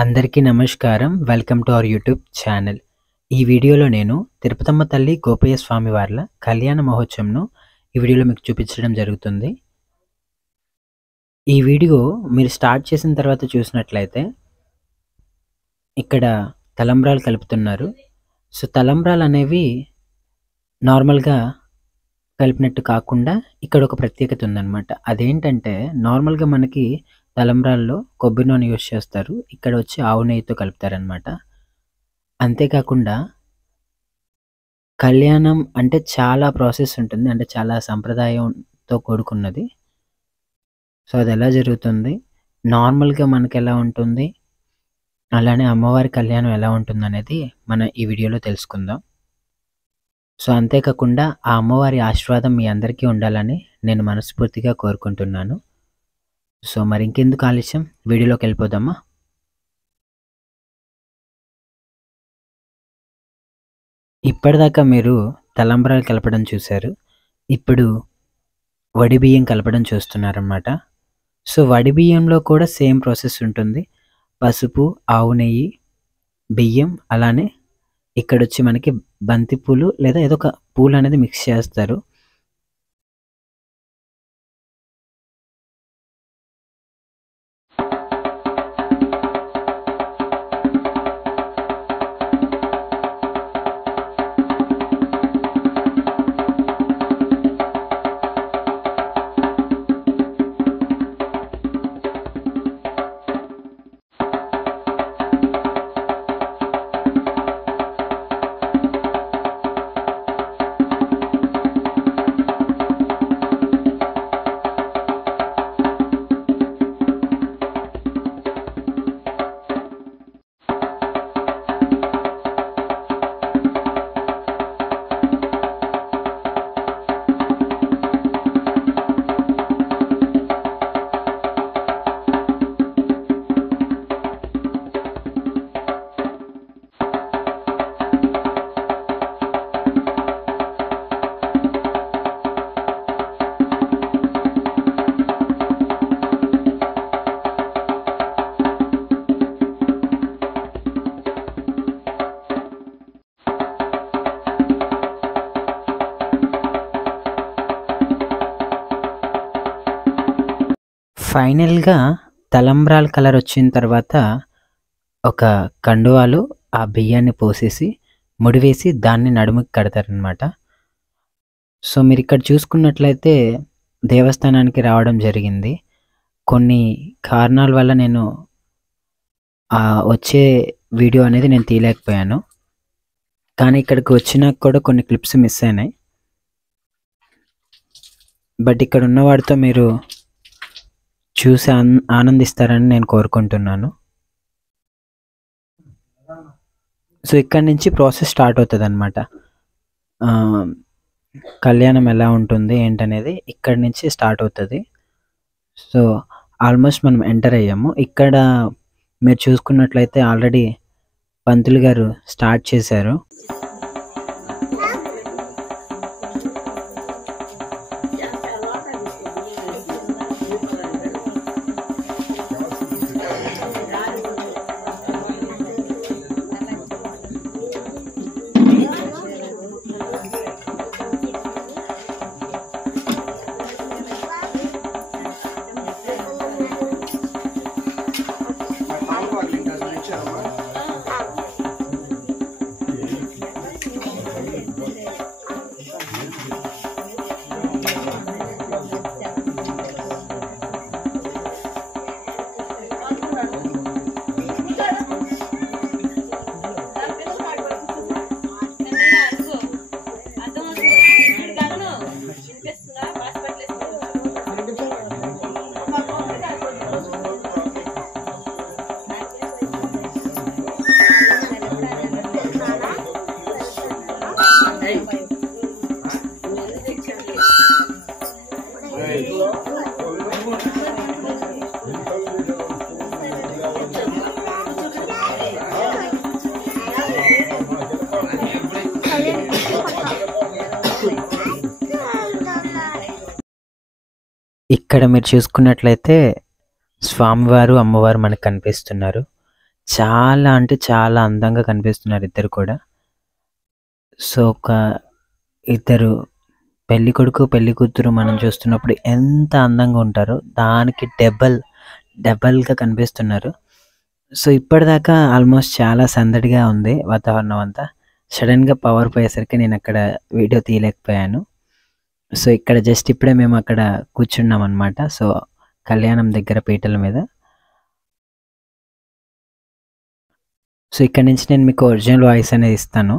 అందరికీ నమస్కారం. Welcome to our YouTube channel. ఈ వీడియోలో నేను తిరుపతమ్మ తల్లి గోపయ్య స్వామి వార్ల కళ్యాణ మహోత్సవంను ఈ వీడియోలో మీకు చూపించడం జరుగుతుంది. ఈ వీడియో మీరు స్టార్ట్ చేసిన తర్వాత చూసినట్లయితే ఇక్కడ తలంబ్రాలు కలుపుతున్నారు. సో తలంబ్రాలు అనేవి నార్మల్గా కలిపినట్టు కాకుండా ఇక్కడ ఒక ప్రత్యేకత ఉందన్నమాట. అదేంటంటే నార్మల్గా మనకి తలంబ్రాల్లో కొబ్బరి నూనె యూస్ చేస్తారు. ఇక్కడ వచ్చి ఆవు నెయ్యితో కలుపుతారనమాట. అంతేకాకుండా కళ్యాణం అంటే చాలా ప్రాసెస్ ఉంటుంది. అంటే చాలా సంప్రదాయంతో కూడుకున్నది. సో అది ఎలా జరుగుతుంది, నార్మల్గా మనకి ఎలా ఉంటుంది, అలానే అమ్మవారి కళ్యాణం ఎలా ఉంటుంది అనేది మనం ఈ వీడియోలో తెలుసుకుందాం. సో అంతేకాకుండా ఆ అమ్మవారి ఆశీర్వాదం మీ అందరికీ ఉండాలని నేను మనస్ఫూర్తిగా కోరుకుంటున్నాను. సో మరి ఇంకెందుకు ఆలస్యం, వీడియోలోకి వెళ్ళిపోదామా. ఇప్పటిదాకా మీరు తలంబ్రాలు కలపడం చూశారు. ఇప్పుడు వడి బియ్యం కలపడం చూస్తున్నారన్నమాట. సో వడి బియ్యంలో కూడా సేమ్ ప్రాసెస్ ఉంటుంది. పసుపు, ఆవు నెయ్యి, బియ్యం, అలానే ఇక్కడొచ్చి మనకి బంతి పూలు లేదా ఏదో ఒక పూలు అనేది మిక్స్ చేస్తారు. ఫైనల్గా తలంబ్రాల కలర్ వచ్చిన తర్వాత ఒక కండువాలు ఆ బియ్యాన్ని పోసేసి ముడివేసి దాన్ని నడుముకి కడతారనమాట. సో మీరు ఇక్కడ చూసుకున్నట్లయితే దేవస్థానానికి రావడం జరిగింది. కొన్ని కారణాల వల్ల నేను వచ్చే వీడియో అనేది నేను తీయలేకపోయాను. కానీ ఇక్కడికి వచ్చినాక కూడా కొన్ని క్లిప్స్ మిస్ అయినాయి. బట్ ఇక్కడ ఉన్నవాడితో మీరు చూసి ఆనందిస్తారని నేను కోరుకుంటున్నాను. సో ఇక్కడ నుంచి ప్రాసెస్ స్టార్ట్ అవుతుంది అనమాట. కళ్యాణం ఎలా ఉంటుంది ఏంటనేది ఇక్కడ నుంచి స్టార్ట్ అవుతుంది. సో ఆల్మోస్ట్ మనం ఎంటర్ అయ్యాము. ఇక్కడ మీరు చూసుకున్నట్లయితే ఆల్రెడీ పంతులు గారు స్టార్ట్ చేశారు. ఇక్కడ మీరు చూసుకున్నట్లయితే స్వామివారు అమ్మవారు మనకు కనిపిస్తున్నారు. చాలా అంటే చాలా అందంగా కనిపిస్తున్నారు ఇద్దరు కూడా. సో, ఒక ఇద్దరు పెళ్ళికొడుకు, పెళ్ళికూతురు మనం చూస్తున్నప్పుడు ఎంత అందంగా ఉంటారో దానికి డబల్‌గా కనిపిస్తున్నారు. సో, ఇప్పటిదాకా ఆల్మోస్ట్ చాలా సందడిగా ఉంది వాతావరణం అంతా. సడెన్‌గా పవర్ పోయేసరికి నేనక్కడ వీడియో తీయలేకపోయాను. సో, ఇక్కడ జస్ట్ ఇప్పుడే మేము అక్కడ కూర్చున్నామనమాట. సో, కళ్యాణం దగ్గర పీటల మీద. సో, ఇక్కడి నుంచి నేను మీకు ఒరిజినల్ వాయిస్ అనేది ఇస్తాను.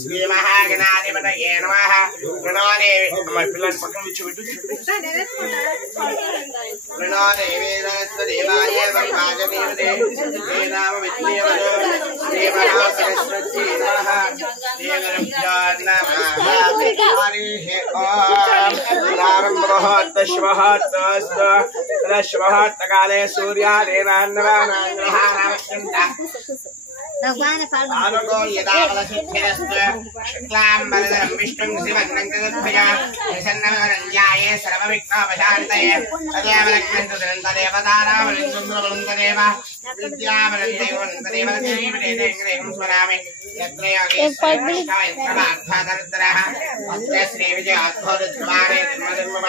శ్రీ మహాగణాధిపతయే నమః. ప్రణోదేవి పిల్లలు పక్కన కూర్చోబెట్టు. ప్రణోదేవి దేవాయ భాగదేవతే వేదామ విద్యేవదో శ్రీ మహాసరస్వతి నమః. దేవరభ్యో నమః. హరి ఓం. ప్రారంభమహోత్తశ్వహోత్తకాలే సూర్యాదేనాన్నవానాగ్రహారామశ్చంద ఆనుగో యదావలసిద్ధిరస్తు శుక్లాంబరధరం విష్ణుం శివగ్నం కదద్భయ ప్రసన్నవరంజాయే సర్వవిఘ్నోపశాంతయే తదేవ లగ్నంతు దేవతారామలింగేవ విద్యావలందేవ దేవదేవం స్మరామి యత్ర యోగేశ్వరః శ్రీ విజయాద్భుతద్వారే జన్మధర్మమ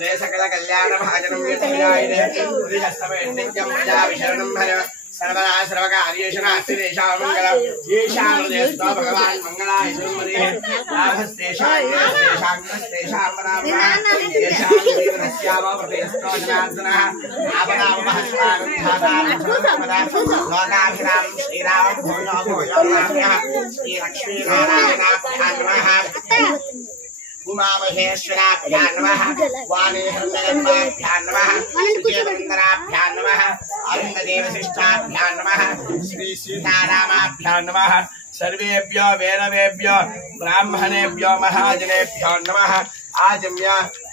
దేశకల కళ్యాణ భాజనం యత్రయాయినే హస్తమేంద్యం ప్రజా విశరణం భర सर्वदा सर्वकार्येषु मंगलम येषां देस्तो भगवान मंगलाय सुमरे लाभस्तेषां परामः येषां देवस्याव प्रतेस्तो जनार्दनः आपदावहस्तानं धातारं सर्वदा लोकाभिराम श्रीराम भोजो भोजोनाम्यः श्री लक्ष्मी नारायणाभ्यां नमः उमामहेश्वराभ्यां नमः वाणीहृदयभ्यां नमः सुचेतन्द्राभ्यां नमः अरुणदेवशिष्टाभ्यां नमः श्री सीतारामाभ्यां नमः सर्वेभ्यो वेदवेभ्यो ब्राह्मणेभ्यो महाजनेभ्यो नमः आजम्य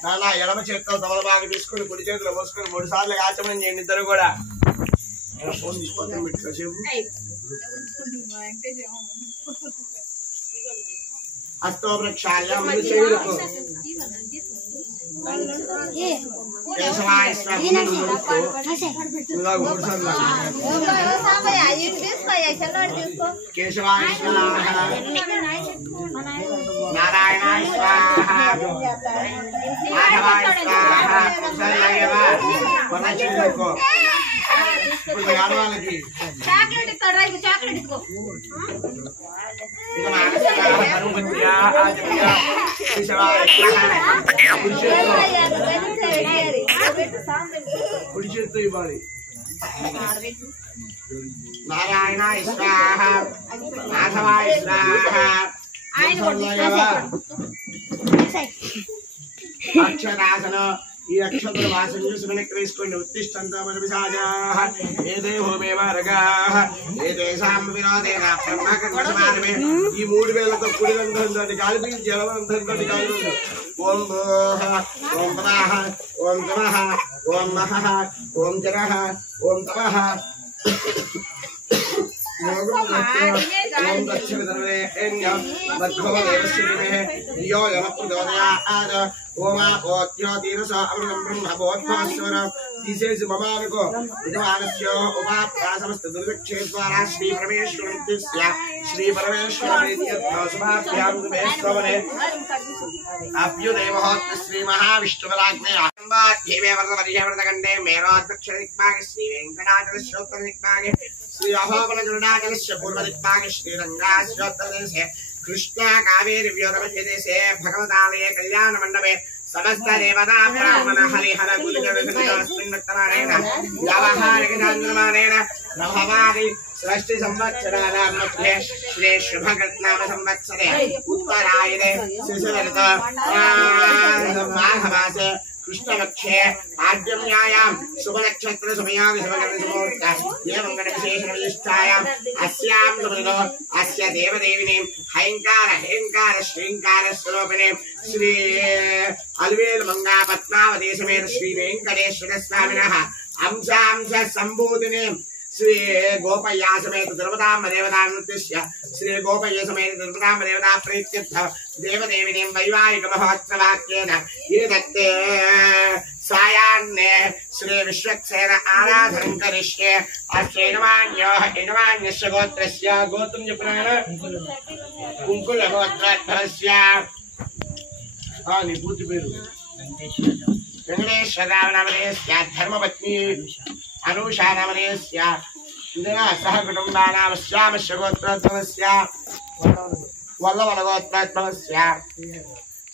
नाना ఎడమ చేత్తో తమలపాకు తీసుకొని కుడి చేతిలో మోసుకొని 3 సార్లు ఆచమనం చేయండి ఇద్దరు కూడా ఫోన్ తీసుకొని పెట్టుకోసేపు अस्तो प्रक्षाल्य मनुष्यको केशवाय स्वामी केशवाय स्वाहा नारायणाय स्वाहा माधवाय स्वाहा कुशलयवा मनुष्यको भगवान की चॉकलेट इतना चॉकलेट को नारायणाय स्वाहा माधवाय स्वाहा अक्षरासन ఈ అక్షతల వాసన చూసుకుని క్రీస్కొని ఉత్తిష్టంతమనిసాజాః ఏదే హోమేవారగాః ఏదేషాం వినోదేన బ్రహ్మకర్మసమారమే ఈ 3000తో కుడిగంధంతో కలిపి జలవంతంతో కలిపి ఓం భోః ఓం భవః ఓం జమః ఓం మహః ఓం జరః ఓం తపః ओम दक्षिण सर्वे एन्यं मध्यो देवश्रीमे यो यमप्रचोदयात् ओमा ओत्यो तीरस अमृतं ब्रह्म बोधस्वर दिशेषु ममानको विद्वानस्य उपाप्रासमस्त दुर्गक्षेद्वारा श्री परमेश्वरस्य श्री परमेश्वर प्रीत्यर्थसुभाभ्यां मेस्तवने अभ्युदेवहोत्र श्री महाविष्णुबलाग्ने आम्बाध्येवे वर्धवर्षवर्धकण्डे मेरोदक्षिणदिक्पागे श्री वेङ्कटाचलस्योत्तरदिक्पागे श्री अहोबलगरुडाचलस्य पूर्वदिक्पागे श्रीरङ्गास्योत्तरदेशे कृष्णा कावेरी व्योमदेशे भगवतालये कल्याण मण्डपे समस्त देवता ब्राह्मण हरिहर गुरुजनस्मिन्नत्तमानेन व्यावहारिकचान्द्रमानेन नभवादि षष्टि संवत्सराणां मध्ये श्री शुभकृत्नाम संवत्सरे उत्तरायणे शिशिरऋतौ माघमासे कृष्णपक्षे आद्यम्यायां शुभनक्षत्र समयामि शुभकर्मसुमुहूर्त एवं गणविशेषणविशिष्टायाम् अस्यां सुमनो अस्य देवदेविनीं हैंकार श्रींकार स्वरूपिणीं श्री अलवेल मंगा पद्मावती समेत श्री वेंकटेश्वर स्वामिनः अंशांश संबोधिनीं श्री गोपय्या समेत द्रवदाम देवता नृत्यस्य श्री गोपय्या समेत द्रवदाम देवता प्रीत्यर्थ देवदेविनीं वैवाहिक महोत्सवाक्येन एतत्ते सायान्ने श्री विश्वक्सेन आराधनं करिष्ये अस्यैनवान्यस्य गोत्रस्य गोत्रं जपनान कुंकुलगोत्रस्य निभूति पेरु वेंकटेश्वर नामधेयस्य धर्मपत्नी अनुषा नामधेयस्य सह कुटुम्बानामस्यामस्य गोत्रोद्भवस्य वल्लवनगोत्रोद्भवस्य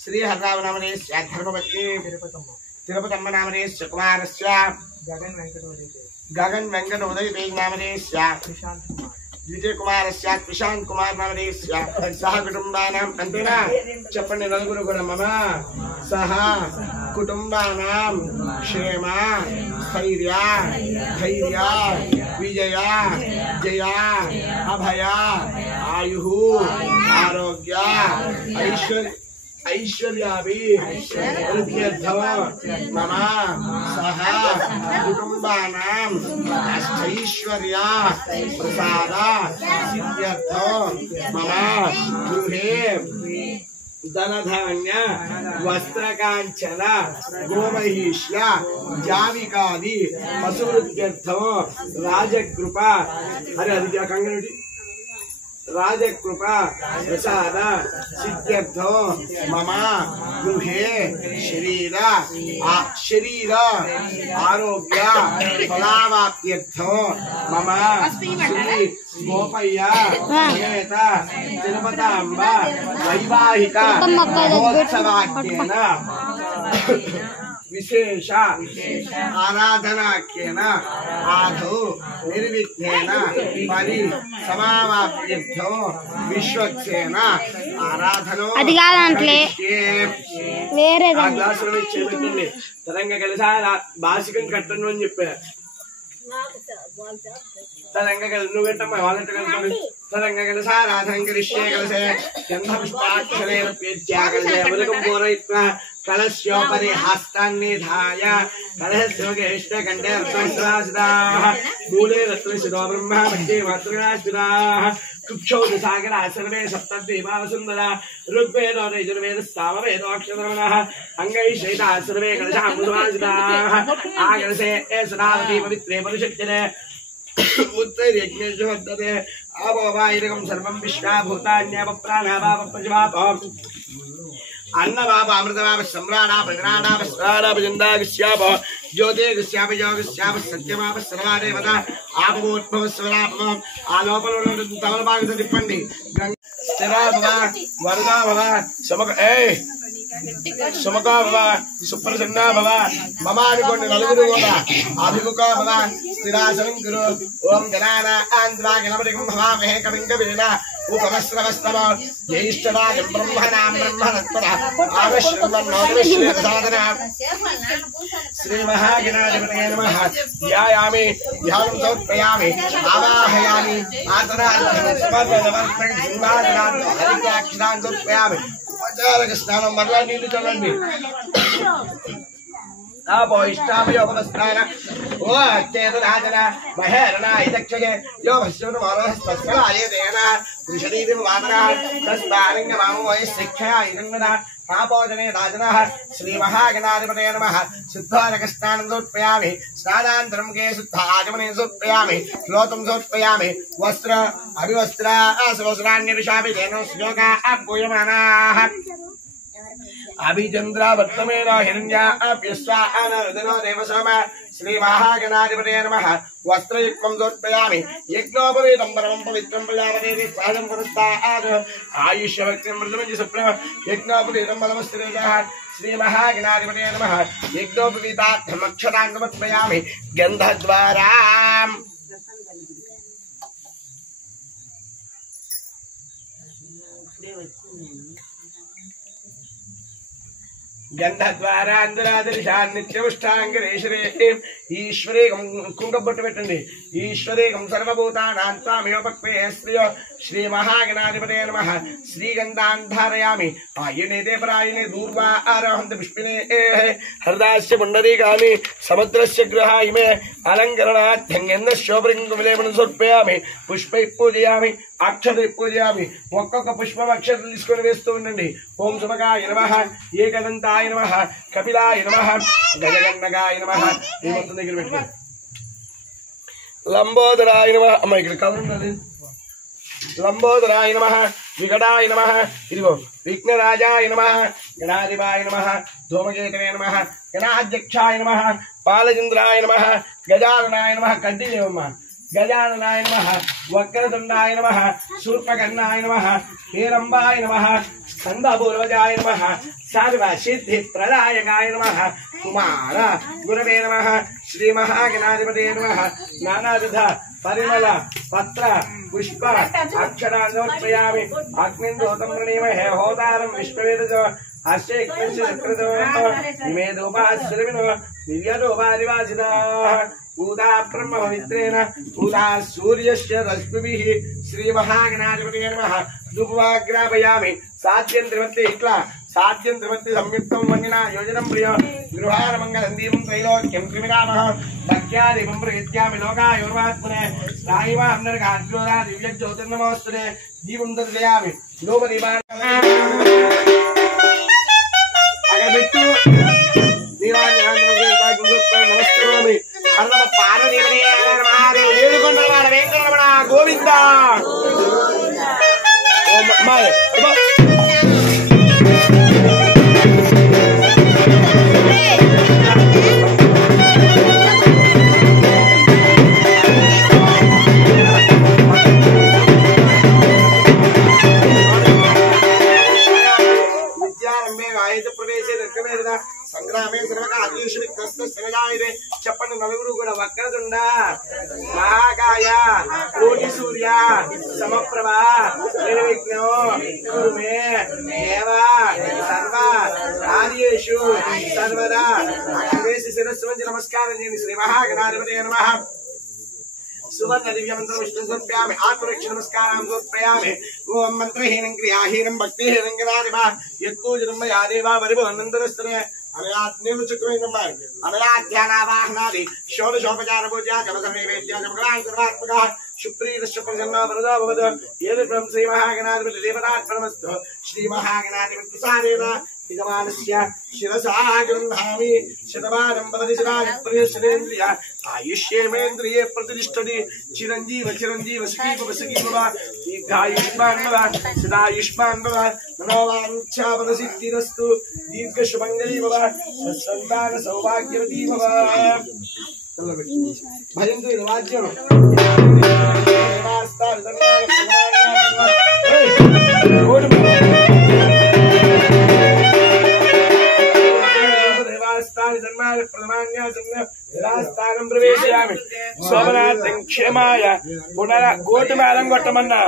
श्रीहरराव नामधेयस्य धर्मपत्नी तिरुपतम्म नामधेयस्य कुमारस्य गगन वेंकट उदय तेज नामधेयस्य द्वितीय कुमारस्य प्रशांत कुमार नामधेयस्य सह कुटुम्बानां अंतेना चप्पण्णि नలుగురు కూడా मम सह कुटुम्बानां क्षेम स्थैर्य धैर्य विजय जय अभय आयुः आरोग्य ऐश्वर्याभिवृद्ध्यर्थं मम सह कुटुम्बानां अष्टैश्वर्य प्रसाद सिद्ध्यर्थं मम गृहे धनधान्य वस्त्रकांचन गोमहिष्य जाविकादि पशुवृद्ध्यर्थं राजकृपा राजकृपा प्रसाद सिद्ध्यर्थं मम गृहे शरीर आरोग्य फलावाप्त्यर्थं मम श्री गोपय्या समेत तिरुपतांब वैवाहिक महोत्सवाख्येन विशेष आराधनाख्येन आदौ निर्विघ्नेन परि समावाप्त्यर्थं विश्वक्सेन आराधनो అది కాదంట్లే వేరే ఆ గ్లాసులో చేపెట్టండి తెలంగాణ కలిసా బాసికం కట్టను అని చెప్పారు తెలంగాణ నువ్వు పెట్టమ్మా వాళ్ళంటే కలుసుకోండి తెలంగాణ కలిసా ఆరాధన కలిసే కలిసే గంధ పుష్పాక్షరేణ పేత్యా కలిసే ఉదకం పూరయిత్వా कलशोपरि हस्तान्निधाय कलशोगेष्टकण्ठे रत्नसहस्राः मूले रत्नशिरो ब्रह्मा मध्ये मातृगणाश्रिताः कुक्षौदसागरा सर्वे सप्तद्वीपावसुन्दरा ऋग्वेदो यजुर्वेदः सामवेदोऽक्षरमणः अङ्गैश्चैताः सर्वे कलशामृतवासिताः आकलशे सदावती पवित्रे परिषज्यते उत्तरयज्ञेषु वर्तते आपो वायुरकं सर्वं विश्वाभूतान्यव प्राणावापप्रजवापः अन्नवाप अमृतवाप सम्राडाप प्रगणाडाप स्राडाप जन्दागस्याप ज्योतिगस्याप योगस्याप सत्यमाप सर्वादेवता आपमोद्भव स्वरापम आलोपलोन तमलभागत तिप्पंడి స్థిరా భవ వరదా భవ సుమకా భవ సుప్రసన్నా భవ మమ అనుకోండి నలుగురు కూడా అభిముఖా భవ స్థిరాసనం గురు ఓం గణాన ఆంధ్రా గణపతిం భవామహే కవిం కవీన ఉపమశ్రవస్తమ జ్యేష్ఠరాజం బ్రహ్మణాం బ్రహ్మణస్పద ఆవశ్రవన్నోదశ్రీసాధన శ్రీ మహాగణాధిపతయే నమః ధ్యాయామి ధ్యానం సమర్పయామి ఆవాహయామి ఆసనార్థం సమర్పయామి సింహాసనార్థం హరికాక్షరాన్ సమర్పయామి ఉపచారక స్నానం మరలా నీళ్లు చల్లండి आपो इष्टामयोपस्नान ओ चेतनाजन महेरणा इदक्षये यो भस्यनु मानहस्तस्याये देन पुरुषदीतिं वामना तस्मारंग मामो शिक्षया इदन्नदा पापोजने राजनः श्री महागणाधिपतये नमः शुद्धारकस्नानं समर्पयामि स्नानानन्तरं के शुद्धाचमने समर्पयामि श्लोकं समर्पयामि वस्त्र अभिवस्त्र असवस्त्राण्यविशापि तेन श्लोका अपूयमानाः अभिचंद्रा वर्तमेन हिरण्या अभ्यस्वान हृदनो देवसोम श्री महागणाधिपतये नमः वस्त्रयुक्तं समर्पयामि यज्ञोपवीतं परमं पवित्रं प्रजापतेः साधं पुरस्तात् आयुष्यवक्त्रं मृदुमञ्जि सुप्रम यज्ञोपवीतं बलमस्त्रेजः श्री महागणाधिपतये नमः यज्ञोपवीतार्थमक्षतां समर्पयामि गन्धद्वारा గంధద్వారాంధ్రాదర్శాన్నిత్యముష్టాంగరేశ్వరే ఈశ్వరేకం కుంకబొట్టు పెట్టండి. ఈశ్వరేకం సర్వభూతానాం త్వామేవపక్వే శ్రియో శ్రీ మహాగణాధిపతే నమః. శ్రీగంధాన్ ధారయామి. ఆయనేతే పరాయణే దూర్వా ఆరోహంత పుష్పినే హృదాస్య పుండరీకాని సముద్రస్య గృహాయిమే అలంకరణార్థంగంధశోభృంగవిలేపనం సమర్పయామి. పుష్పై పూజయామి, అక్షతై పూజయామి. ఒక్కొక్క పుష్పం అక్షతలు తీసుకొని వేస్తూ ఉండండి. ఓం శుభగాయ నమః, ఏకదంతాయ నమః, కపిలాయ నమః, గజగన్నగాయ నమః. ఈ మొత్తం దగ్గర పెట్టుకోండి. లంబోదరాయ నమః. అమ్మ ఇక్కడ కదండి. లంబోదరాయ నమః, వికటాయ నమః. ఇదిగో విఘ్నరాజాయ నమః, గణాధిపాయ నమః, ధూమకేతవే నమః, గణాధ్యక్షాయ నమః, పాలచంద్రాయ నమః, గజాననాయ నమః. కంటిన్యూమ్మ. గజాననాయ నమః, వక్రతుండాయ నమః, శూర్పకర్ణాయ నమః, హేరంబాయ నమః, స్కందపూర్వజాయ నమః, సర్వసిద్ధిప్రదాయకాయ నమః, కుమార గురవే నమః. శ్రీ మహాగణాధిపతే నమః. నానావిధ పరిమళ పత్ర పుష్ప అక్షరాన్ని సమర్పయామి. అగ్నిందోతం ప్రణీమహే హోతారం విశ్వవేదజో అస్య చక్రజో ఇమే ధూపాశ్రమినో దివ్యధూపాదివాసినాః. ఊదా బ్రహ్మ పవిత్రేణ ఊదా సూర్యస్య రశ్మిభిః. శ్రీ మహాగణాధిపతే నమః. ధూపవాగ్రాపయామి. సాధ్యం త్రివర్తి ఇట్లా సాధ్యం త్రివర్తి సంయుక్తం వండిన యోజనం ప్రియ గృహారమంగళం దీపం త్రైలోక్యం క్రిమిరామః. భక్త్యాదీపం ప్రయత్యామి లోకాయోర్వాత్మనే రాయివాహ్నర్గాగ్రోరా దివ్య జ్యోతిర్నమోస్తునే. దీపం దర్శయామి. లోపదీపాన్ అగరబెట్టు నమస్కారామి. అన్నమ పార్వతీ ఏడుకొండలవాడ వెంకటరమణ గోవింద. సంగ్రామే సర్వకార్యేషు చెప్పండి. నలుగురు కూడా వక్రతుండ మహాకాయ కోటి సూర్య సమప్రభ నిర్విఘ్నో కురుమే దేవ సర్వ కార్యేషు సర్వదా. వేసి శిరస్సు వంచి నమస్కారం చేయండి. శ్రీ మహాగణాధిపతే నమః. సువర్ణ దివ్యమంత్రం విష్ణు సమర్పయామి. ఆత్మరక్ష నమస్కారం సమర్పయామి. ఓం మంత్రహీనం క్రియాహీనం భక్తిహీనం గణాధిప యత్పూజితం మయాదేవ వరిభో అనంతరస్తరే అనయాత్మేవ చుక్రమైనమ్మ. అనయాధ్యానావాహనాది షోడశోపచార పూజా జపసర్వేద్యా జపకరాన్ సర్వాత్మక సుప్రీతశ్చ ప్రసన్నో వరదో భవతు. ఏదృం శ్రీ మహాగణాధిపతి దేవతార్పణమస్తు. శ్రీ మహాగణాధిపతి ప్రసాదేన యజమానస్య శిరసా గృహ్ణామి. శతమానం భవతి శిరాజప్రియశ్రేంద్రియ ఆయుష్యేమేంద్రియే ప్రతిష్టతి. చిరంజీవ చిరంజీవ సుఖీభవ సుఖీభవ దీర్ఘాయుష్మాన్ భవ సదాయుష్మాన్ భవ. మనోవాంఛాఫల సిద్ధిరస్తు. దీర్ఘశుభంగళీ భవ సంతాన సౌభాగ్యవతీ భవ. భజంతు ఇది వాద్యం. స్థానం ప్రవేశయామి. శోభనార్థం క్షేమాయ పునర గోటుమేళం కొట్టమన్నా.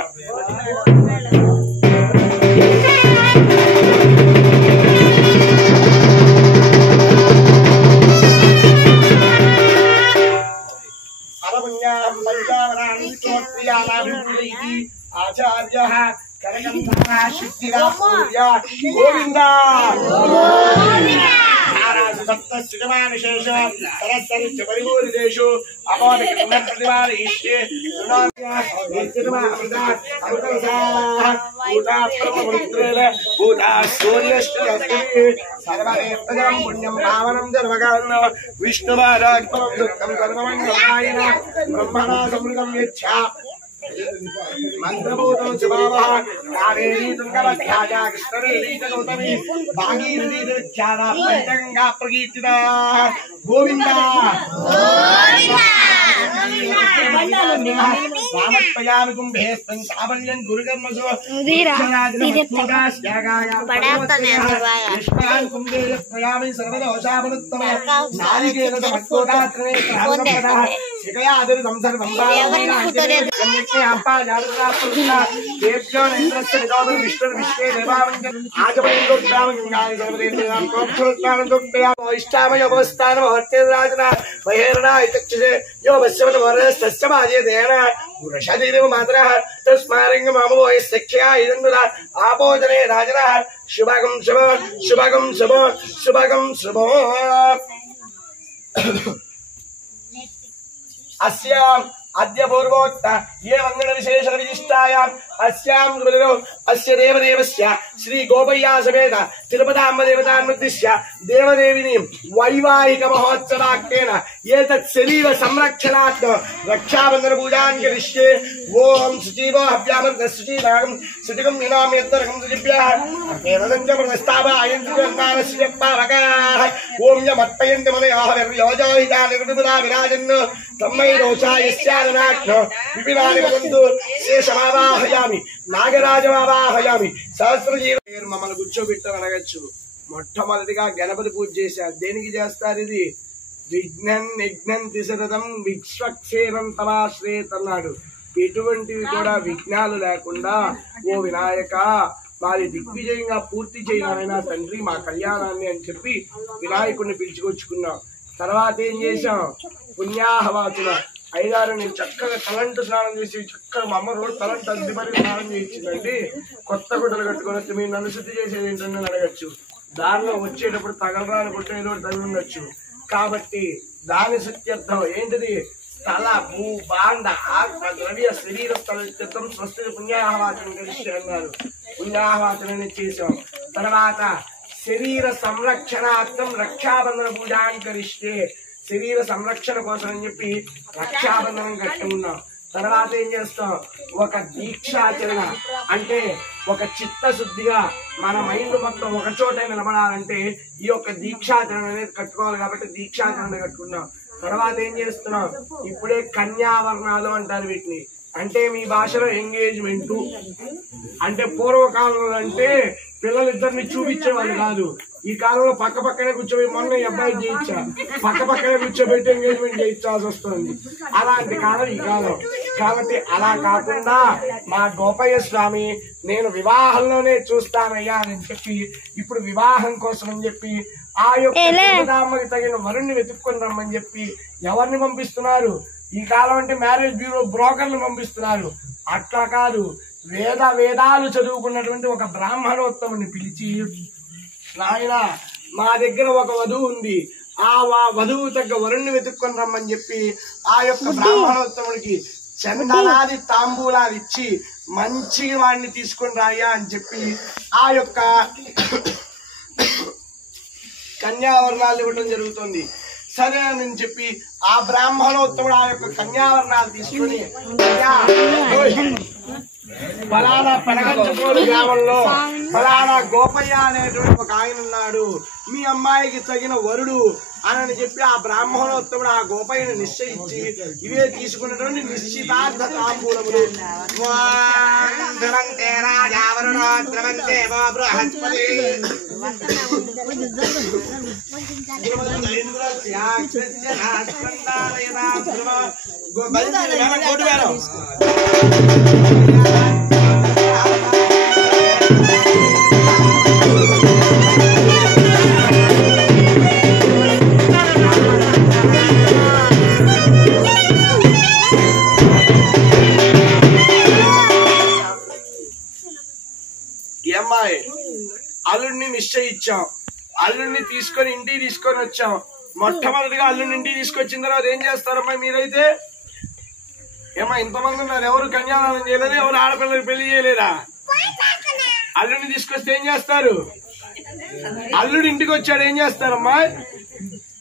ఆచార్య కరకంఠా శుద్ధిరా పూర్య గోవింద. సప్తశిఖమానిశేష సరస్సరిత్య పరిపూరితేషు అమోఘ సర్వదేవతం పుణ్యం పావనం జన్మగాన్న విష్ణువారాత్మం దుఃఖం సర్వమంగళాయన బ్రహ్మణా సమృతం యచ్చా. మంత్రభూతం శుభావః కావేరీ తుంగభద్రాజా కృష్ణవేణీ చ గౌతమీ భాగీరథీ ఖ్యాతా పంచగంగా ప్రకీర్తితా. గోవింద. రామత్వయామి కుంభేస్తం సావల్యం గురుకర్మసు పుష్పాన్ కుంభేయత్వయామి సర్వదోషావనుత్తమ నారికేల సమత్కోటాత్రే ప్రాణపదః శిఖయాదిర్ సంసర్వం సమ్యక్తే అప్పా జాతరాపురుషా దేవ్యో నేత్రస్య నిజోదు విష్ణు విశ్వే దేవావంచ ఆజమయంగోత్తామ గంగాని సర్వదేవాం కోక్షోత్తానం దుర్దయామో ఇష్టామయ ఉపస్థానం హర్తేరాజన మహేరణ ఇతక్షే యో వశ్యవత వరస్తస్య బాజే దేన పురుషదేవ మాత్రః తస్మారంగ మామో యస్యఖ్యా ఇదందుల ఆపోజనే రాజన శుభగం శుభ శుభగం శుభ శుభగం శుభ अस्याम अद्य पूर्वोक्त ये मंगल विशेष विशिष्टायाम अस्याम बलिनो अस्य देवदेवस्य श्री गोपय्या समेत तिरुपताम्ब देवतान्मुद्दिश्य देवदेविनी वैवाहिक महोत्सवाक्तेन एतत् शरीर संरक्षणार्थं रक्षाबंधन पूजां करिष्ये ओम सुजीवो हव्यामर्ग सुजीवागं सुजिगं विनाम यत्तरकं सुजिभ्यः एवं च प्रस्तावायन्त्रन्नानस्य पावकाः ओम यमत्पयन्त मनयाः विर्योजोहिता निर्विपुला विराजन् तम्मै दोषायस्यादनाख्नो विपिनानि वदन्तु शेषमावाहयामि నాగరాజమావాహయామి సహస్రజీవ మమ్మల్ని కూర్చోబెట్టని అడగచ్చు. మొట్టమొదటిగా గణపతి పూజ చేశారు. దేనికి చేస్తారు? ఇది విఘ్నం నిఘ్నంతి సతతం విశ్వక్షేమం తమాశ్రేత్ అన్నాడు. ఎటువంటివి కూడా విఘ్నాలు లేకుండా ఓ వినాయక వారి దిగ్విజయంగా పూర్తి చేయాలైనా తండ్రి మా కళ్యాణాన్ని అని చెప్పి వినాయకుడిని పిలుచుకొచ్చుకున్నాం. తర్వాత ఏం చేశాం? పుణ్యాహవాచున ఐదారు నేను చక్కగా తలంటు స్నానం చేసి చక్కగా మా అమ్మ రోజు తలంటు అద్దిమని స్నానం చేయించిందండి. కొత్త గుడ్డలు కట్టుకొని వస్తే మీరు నన్ను శుద్ధి చేసేది ఏంటని అడగచ్చు. దానిలో వచ్చేటప్పుడు తగలరా అనుకుంటే ఏదో తగిలి ఉండొచ్చు. కాబట్టి దాని శుద్ధ్యర్థం ఏంటిది? స్థల భూ బాండ ఆత్మ ద్రవ్య శరీర స్థలం స్వస్తి పుణ్యాహవాచనం కలిసి అన్నారు. పుణ్యాహవాచనాన్ని చేసాం. తర్వాత శరీర సంరక్షణార్థం రక్షాబంధన పూజాన్ని కరిస్తే శరీర సంరక్షణ కోసం అని చెప్పి రక్షాబంధనం కట్టి ఉన్నాం. తర్వాత ఏం చేస్తాం? ఒక దీక్షాచరణ అంటే ఒక చిత్తశుద్ధిగా మన మైండ్ మొత్తం ఒక చోట నిలబడాలంటే ఈ యొక్క దీక్షాచరణ అనేది కట్టుకోవాలి. కాబట్టి దీక్షాచరణ కట్టుకున్నాం. తర్వాత ఏం చేస్తున్నాం? ఇప్పుడే కన్యావర్ణాలు అంటారు వీటిని. అంటే మీ భాషలో ఎంగేజ్మెంట్ అంటే పూర్వకాలంలో అంటే పిల్లలిద్దరిని చూపించేవాళ్ళు కాదు. ఈ కాలంలో పక్క పక్కనే కూర్చోబెట్టి మొన్న అబ్బాయి చేయించా పక్క పక్కనే కూర్చోబెట్టి ఎంగేజ్మెంట్ చేయించాల్సి వస్తుంది. అలాంటి కాలం ఈ కాలం. కాబట్టి అలా కాకుండా మా గోపయ్య స్వామి నేను వివాహంలోనే చూస్తానయ్యా అని చెప్పి ఇప్పుడు వివాహం కోసం అని చెప్పి ఆ యొక్క అమ్మకి తగిన వరుణ్ణి వెతుక్కొని రమ్మని చెప్పి ఎవరిని పంపిస్తున్నారు? ఈ కాలం అంటే మ్యారేజ్ బ్యూరో బ్రోకర్లు పంపిస్తున్నారు. అట్లా కాదు, వేదాలు చదువుకున్నటువంటి ఒక బ్రాహ్మణోత్తముని పిలిచి, నాయన మా దగ్గర ఒక వధువు ఉంది, ఆ వధువు తగ్గ వరుణ్ణి వెతుక్కొని రమ్మని చెప్పి ఆ యొక్క బ్రాహ్మణోత్తముడికి చందనాది తాంబూలాలు ఇచ్చి మంచి వాడిని తీసుకొని రాయ్యా అని చెప్పి ఆ యొక్క కన్యావర్ణాలు ఇవ్వడం జరుగుతుంది. సరే అని చెప్పి ఆ బ్రాహ్మణోత్తముడు ఆ యొక్క కన్యావర్ణాలు తీసుకుని ఫలానా పనగంచకోలు గ్రామంలో ఫలానా గోపయ్య అనేటువంటి ఒక ఆయన ఉన్నాడు, మీ అమ్మాయికి తగిన వరుడు అని చెప్పి ఆ బ్రాహ్మణోత్తముడు ఆ గోపయ్యను నిశ్చయించి ఇవే తీసుకున్నటువంటి నిశ్చితార్థ తాంబూలములు. అమ్మాయి అల్లుడిని నిశ్చయించాం. అల్లుడిని తీసుకొని ఇంటికి తీసుకొని వచ్చాం. మొట్టమొదటిగా అల్లుడిని ఇంటికి తీసుకొచ్చిన తర్వాత ఏం చేస్తారమ్మా మీరైతే? ఏమా ఇంతమంది ఉన్నారు, ఎవరు కన్యాదానం చేయలేదు, ఎవరు ఆడపిల్లకి పెళ్లి చేయలేదా? అల్లుడిని తీసుకొస్తే ఏం చేస్తారు? అల్లుడు ఇంటికి వచ్చాడు ఏం చేస్తారమ్మా?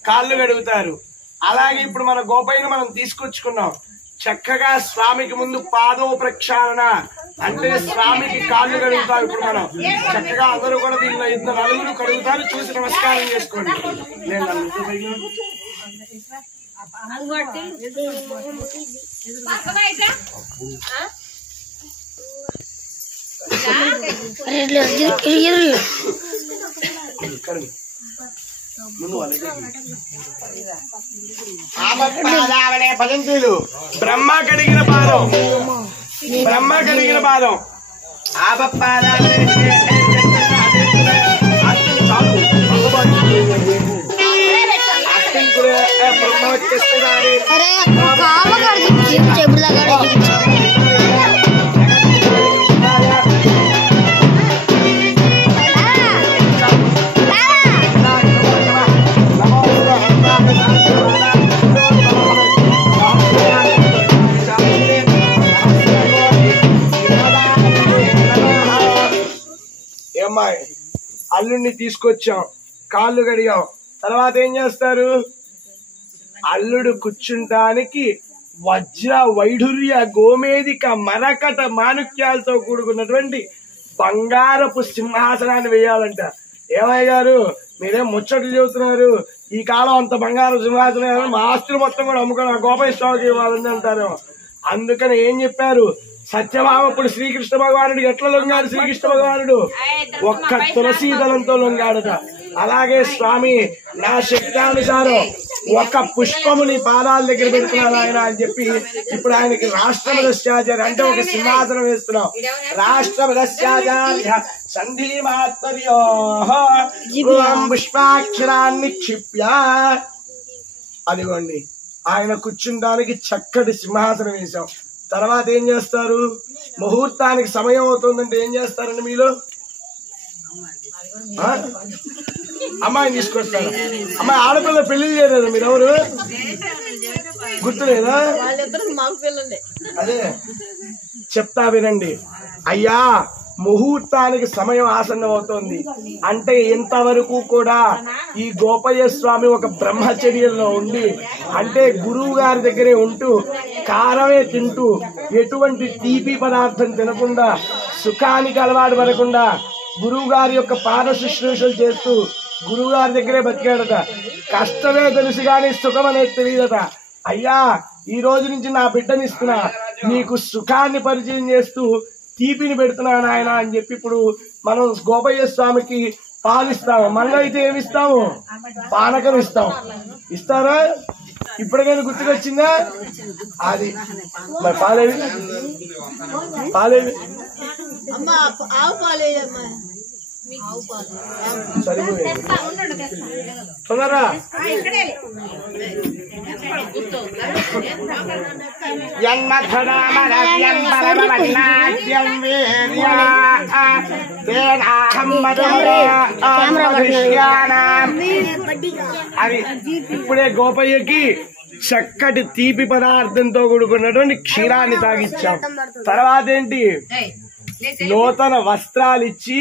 కాళ్ళు కడుగుతారు. అలాగే ఇప్పుడు మన గోపయ్యను మనం తీసుకొచ్చుకున్నాం. చక్కగా స్వామికి ముందు పాదో ప్రక్షాళన అంటే స్వామికి కాళ్ళు కడుగుతారు. ఇప్పుడు మనం చక్కగా అందరూ కూడా దీనిలో ఇద్దరు నలుగురు కడుగుతారు. చూసి నమస్కారం చేసుకోండి. భజంతులు బ్రహ్మ కడిగిన పాదం బ్రహ్మ వచ్చేస్తున్నాడు. ఏమ్మాయి అల్లుడిని తీసుకొచ్చాం, కాళ్ళు కడిగాం, తర్వాత ఏం చేస్తారు? అల్లుడు కూర్చుంటానికి వజ్ర వైఢూర్య గోమేదిక మరకట మాణిక్యాలతో కూడుకున్నటువంటి బంగారపు సింహాసనాన్ని వేయాలంట. ఏమయ్య గారు మీరేం ముచ్చట్లు చెబుతున్నారు, ఈ కాలం అంత బంగారు సింహాసనం మా ఆస్తులు మొత్తం కూడా అమ్ముకుని గోపాల స్వామికి ఇవ్వాలని అంటారు. అందుకని ఏం చెప్పారు? సత్యభామప్పుడు శ్రీకృష్ణ భగవానుడికి ఎట్లా లొంగాడు? శ్రీకృష్ణ భగవానుడు ఒక్క తులసీ దళంతో లొంగాడట. అలాగే స్వామి నా శక్తానుసారం ఒక పుష్పముని పాదాల దగ్గర పెడుతున్నాను ఆయన అని చెప్పి ఇప్పుడు ఆయనకి రాష్ట్రమదస్యాచార్య అంటే ఒక సింహాసనం వేస్తున్నాం. రాష్ట్రమదస్యాచార్య సంధీమాత్మర్యో పుష్పాక్షరాన్ని క్షిప్య. అదిగోండి ఆయన కూర్చుంటానికి చక్కటి సింహాసనం వేశాం. తర్వాత ఏం చేస్తారు? ముహూర్తానికి సమయం అవుతుందంటే ఏం చేస్తారండి మీలో? అమ్మాయిని తీసుకొస్తారు. అమ్మాయి ఆడపిల్ల పెళ్లి చేయలేదు మీరెవరు గుర్తులేదా? అదే చెప్తా వినండి. అయ్యా ముహూర్తానికి సమయం ఆసన్నం అవుతోంది అంటే ఇంతవరకు కూడా ఈ గోపయ్య స్వామి ఒక బ్రహ్మచర్యంలో ఉండి అంటే గురువు గారి దగ్గరే ఉంటూ కారమే తింటూ ఎటువంటి తీపి పదార్థం తినకుండా సుఖానికి అలవాటు పడకుండా గురువు గారి యొక్క పాద శుశ్రూషలు చేస్తూ గురువు గారి దగ్గరే బతికాడట. కష్టమే తెలుసు కానీ సుఖం అనేది తెలియదట. అయ్యా ఈ రోజు నుంచి నా బిడ్డనిస్తున్నా, నీకు సుఖాన్ని పరిచయం చేస్తూ తీపిని పెడుతున్నాను ఆయన అని చెప్పి ఇప్పుడు మనం గోపయ్య స్వామికి పాలిస్తాము. మనలో అయితే ఏమిస్తాము? పానకం ఇస్తాం. ఇస్తారా? ఇప్పటికైనా గుర్తుకొచ్చిందా? అది మరి పాలేవి సరిపోయింది. తొందరగా అది ఇప్పుడే గోపయ్యకి చక్కటి తీపి పదార్థంతో కూడుకున్నటువంటి క్షీరాన్ని తాగిచ్చాం. తర్వాత ఏంటి? నూతన వస్త్రాలు ఇచ్చి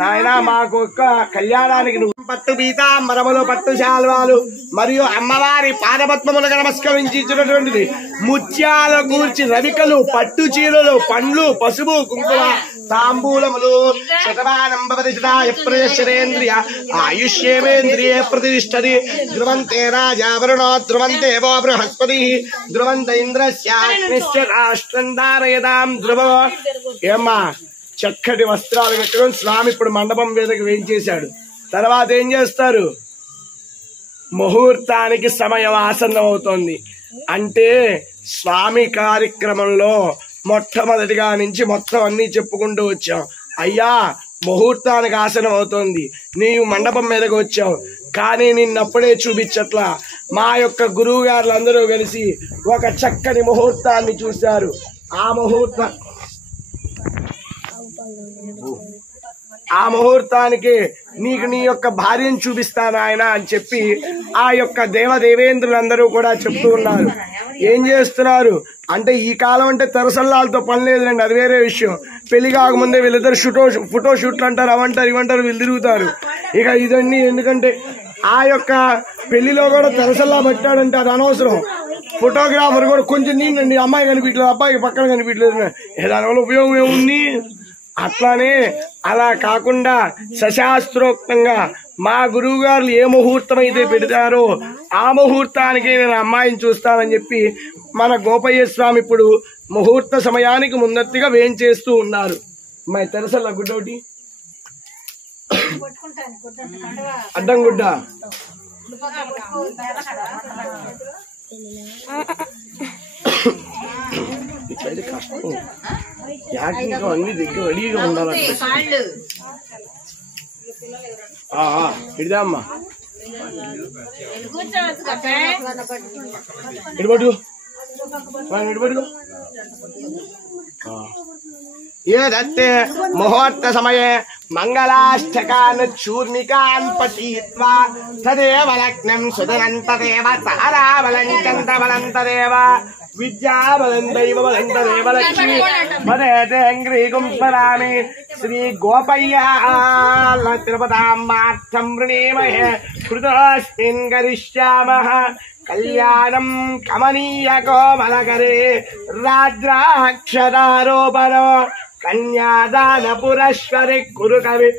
నాయన మాకు ఒక్క కళ్యాణానికి పట్టు పీతాంబరములు పట్టు శాల్వాలు మరియు అమ్మవారి పాదపద్మములకు నమస్కరించి ఇచ్చినటువంటిది ముత్యాల కూర్చి రవికలు పట్టు చీరలు పండ్లు పసుపు కుంకుమ తాంబూలములు శతమానం భవతి శతాయ ప్రయశ్చరేంద్రియ ఆయుష్యేంద్రియే ప్రతిష్టది ధ్రువంతే రాజా వరుణో ధ్రువంతే వో బృహస్పతి ధ్రువంత ఇంద్రస్యాగ్నిశ్చ రాష్ట్రం ధారయతాం ధ్రువ. ఏమ్మా చక్కటి వస్త్రాలు కట్టుకొని స్వామి ఇప్పుడు మండపం మీదకి వేయించేశాడు. తర్వాత ఏం చేస్తారు? ముహూర్తానికి సమయం ఆసన్నం అవుతోంది అంటే స్వామి కార్యక్రమంలో మొట్టమొదటిగా నుంచి మొత్తం అన్ని చెప్పుకుంటూ వచ్చాం. అయ్యా ముహూర్తానికి ఆసనం అవుతోంది, నీవు మండపం మీదకి వచ్చావు కానీ నిన్నప్పుడే చూపించట్లా. మా యొక్క గురువు గారులు అందరూ కలిసి ఒక చక్కని ముహూర్తాన్ని చూశారు. ఆ ముహూర్తానికి నీకు నీ యొక్క భార్యను చూపిస్తాను ఆయన అని చెప్పి ఆ యొక్క దేవదేవేంద్రులందరూ కూడా చెప్తూ ఉన్నారు. ఏం చేస్తున్నారు అంటే ఈ కాలం అంటే తెరసల్లాలతో పని లేదులేండి, అది వేరే విషయం. పెళ్లి కాకముందే వీళ్ళిద్దరు ఫోటో షూట్లు అంటారు, అవంటారు ఇవంటారు, వీళ్ళు తిరుగుతారు. ఇక ఇదన్నీ ఎందుకంటే ఆ యొక్క పెళ్లిలో కూడా తెరసల్లా పెట్టాడంటే అది అనవసరం. ఫోటోగ్రాఫర్ కూడా కొంచెం నీండి అమ్మాయి కనిపించలేదు, అబ్బాయికి పక్కన కనిపించలేదు, దానివల్ల ఉపయోగం ఏముంది? అట్లానే అలా కాకుండా సశాస్త్రోక్తంగా మా గురువు గారు ఏ ముహూర్తం అయితే పెడతారో ఆ ముహూర్తానికి నేను అమ్మాయిని చూస్తానని చెప్పి మన గోపయ్య స్వామి ఇప్పుడు ముహూర్త సమయానికి ముందత్తిగా వేయించేస్తూ ఉన్నారు. అమ్మాయి తెరసల్ల గుడ్డ ఒకటి అడ్డం గుడ్డ ఇట్లయితే కష్టం. యాక్టింగ్ అన్ని దగ్గర రెడీగా ఉండాలంటే ఇడిదామ్మా ఇడిపడు ఇడిపడు ఏదత్తే ముహూర్త సమయే మంగళాష్టకాన్ చూర్ణికాన్ పఠిత్వా తదేవ లగ్నం సుదనంతదేవ తారాబలంచంతబలంతదేవ విద్యాబలంతైవ బలంతదేవ లక్ష్మి పదేంగ్రీకుం స్మరామి శ్రీ గోపయ్య తిరుపతామార్థం వృణీమహే కృతస్మిన్ గరిష్యామః కళ్యాణం కమనీయ కోమలకరే రాద్రాక్షరారోపణ కన్యాదాన పురశ్వరి కురు కవి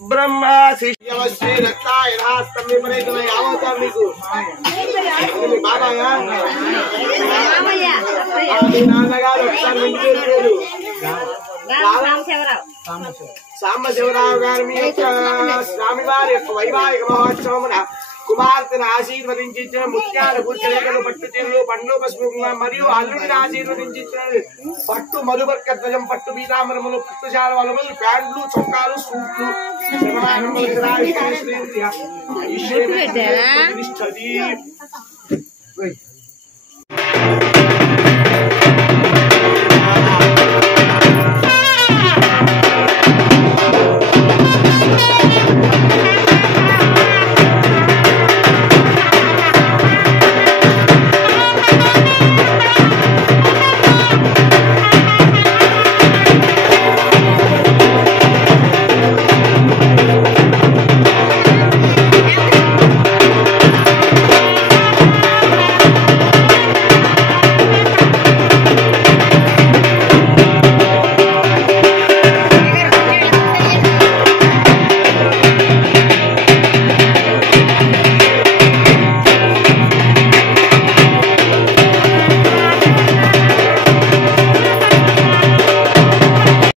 బ్రహ్మ శిష్యవశ్రీ రక్తాయనాస్తం విపరీతమై అవతాం నీకు బాబాయా మీ నాన్నగారు ఒకసారి వెళ్ళిపోయారు సాంబశివరావు గారు మీ యొక్క స్వామివారి యొక్క వైవాహిక మహోత్సవమున కుమార్తెను ఆశీర్వదించి ముత్యాలు పుచ్చలేకలు పట్టు చీరలు పండ్లు పసుపు మరియు అల్లుడిని ఆశీర్వదించి పట్టు మధుబర్కధ్వజం పట్టు పీతాంబరములు పుట్టుశాల వలములు ప్యాంట్లు చొక్కాలు సూట్లు